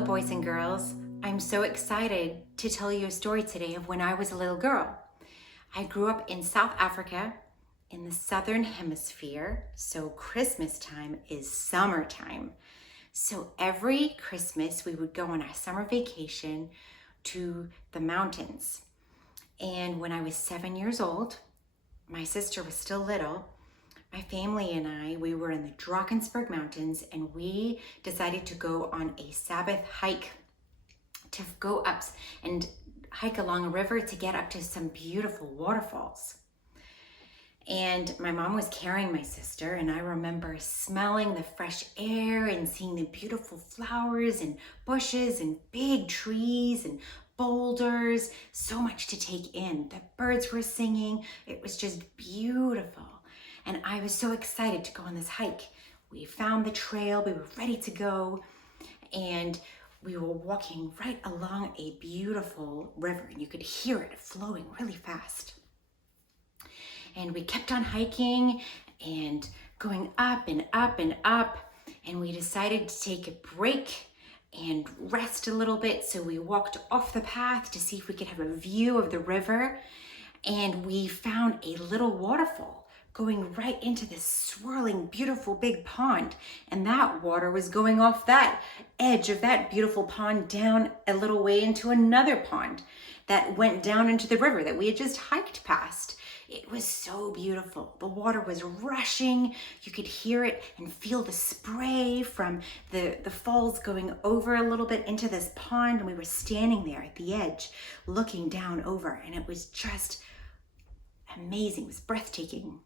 Hello, boys and girls. I'm so excited to tell you a story today of when I was a little girl. I grew up in South Africa in the Southern Hemisphere, so Christmas time is summertime. So every Christmas we would go on a summer vacation to the mountains. And when I was 7 years old, my sister was still little, my family and we were in the Drakensberg Mountains, and we decided to go on a Sabbath hike to go up and hike along a river to get up to some beautiful waterfalls. And my mom was carrying my sister, and I remember smelling the fresh air and seeing the beautiful flowers and bushes and big trees and boulders. So much to take in. The birds were singing. It was just beautiful. And I was so excited to go on this hike. We found the trail, we were ready to go, and we were walking right along a beautiful river, and you could hear it flowing really fast. And we kept on hiking and going up and up and up, and we decided to take a break and rest a little bit. So we walked off the path to see if we could have a view of the river, and we found a little waterfall going right into this swirling, beautiful big pond. And that water was going off that edge of that beautiful pond down a little way into another pond that went down into the river that we had just hiked past. It was so beautiful. The water was rushing. You could hear it and feel the spray from the falls going over a little bit into this pond. And we were standing there at the edge looking down over, and it was just amazing. It was breathtaking.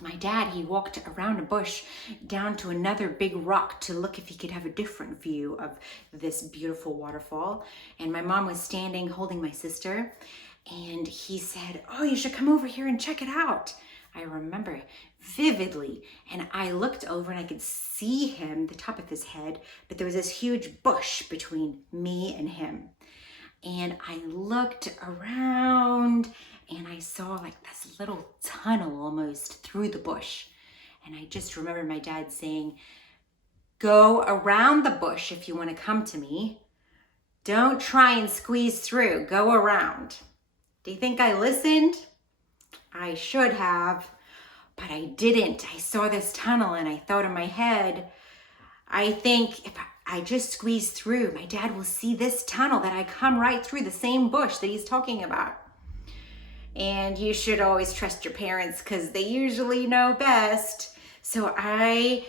My dad, he walked around a bush down to another big rock to look if he could have a different view of this beautiful waterfall. And my mom was standing holding my sister, and he said, "Oh, you should come over here and check it out." I remember vividly, and I looked over and I could see him, the top of his head, but there was this huge bush between me and him. And I looked around and I saw like this little tunnel almost through the bush. And I just remember my dad saying, "Go around the bush if you want to come to me. Don't try and squeeze through, go around." Do you think I listened? I should have, but I didn't. I saw this tunnel and I thought in my head, I think if I just squeeze through, my dad will see this tunnel that I come right through, the same bush that he's talking about. And you should always trust your parents because they usually know best. So I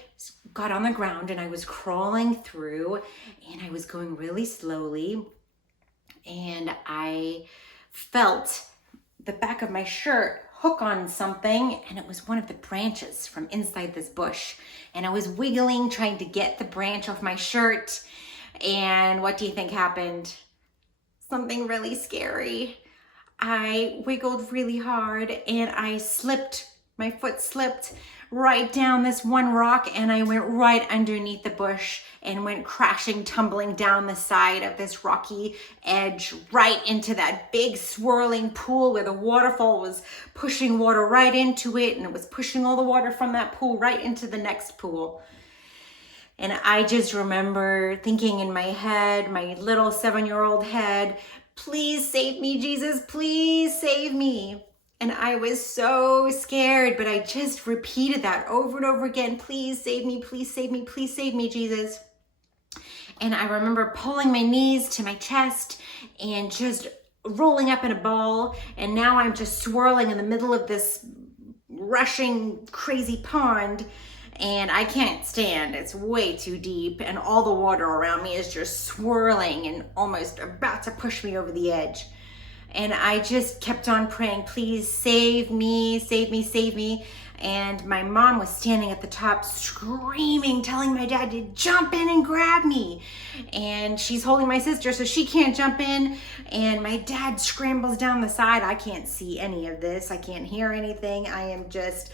got on the ground and I was crawling through, and I was going really slowly, and I felt the back of my shirt hook on something, and it was one of the branches from inside this bush. And I was wiggling, trying to get the branch off my shirt. And what do you think happened? Something really scary. I wiggled really hard and I slipped, my foot slipped right down this one rock, and I went right underneath the bush and went crashing, tumbling down the side of this rocky edge right into that big swirling pool where the waterfall was pushing water right into it, and it was pushing all the water from that pool right into the next pool. And I just remember thinking in my head, my little 7-year-old head, "Please save me, Jesus, please save me." And I was so scared, but I just repeated that over and over again. "Please save me, please save me, please save me, Jesus." And I remember pulling my knees to my chest and just rolling up in a ball. And now I'm just swirling in the middle of this rushing, crazy pond. And I can't stand, it's way too deep, and all the water around me is just swirling and almost about to push me over the edge. And I just kept on praying, "Please save me, save me, save me." And my mom was standing at the top screaming, telling my dad to jump in and grab me. And she's holding my sister so she can't jump in. And my dad scrambles down the side. I can't see any of this. I can't hear anything. I am just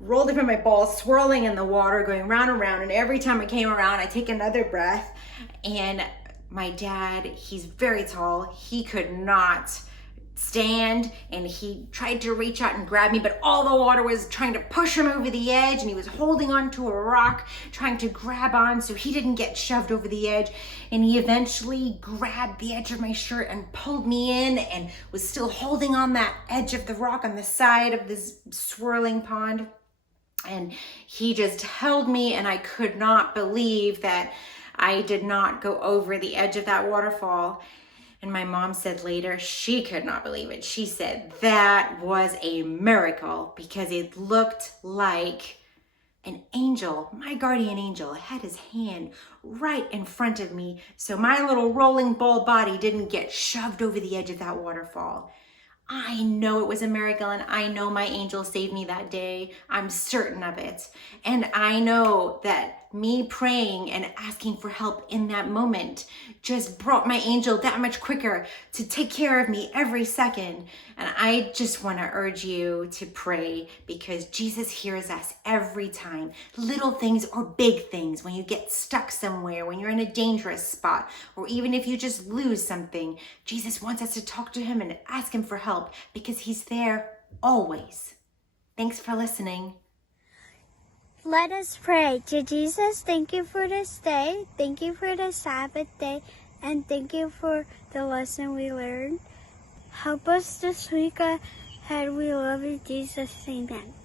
rolled up in my ball, swirling in the water, going round and round. And every time I came around, I take another breath. And my dad, he's very tall. He could not stand, and he tried to reach out and grab me, but all the water was trying to push him over the edge, and he was holding onto a rock trying to grab on so he didn't get shoved over the edge. And he eventually grabbed the edge of my shirt and pulled me in and was still holding on that edge of the rock on the side of this swirling pond. And he just held me, and I could not believe that I did not go over the edge of that waterfall. And my mom said later, she could not believe it. She said that was a miracle because it looked like an angel, my guardian angel, had his hand right in front of me, so my little rolling ball body didn't get shoved over the edge of that waterfall. I know it was a miracle, and I know my angel saved me that day. I'm certain of it. And I know that me praying and asking for help in that moment just brought my angel that much quicker to take care of me every second. And I just want to urge you to pray, because Jesus hears us every time. Little things or big things, when you get stuck somewhere, when you're in a dangerous spot, or even if you just lose something, Jesus wants us to talk to him and ask him for help, because he's there always. Thanks for listening. Let us pray. To Jesus, thank you for this day. Thank you for the Sabbath day. And thank you for the lesson we learned. Help us this week ahead. We love you, Jesus. Amen.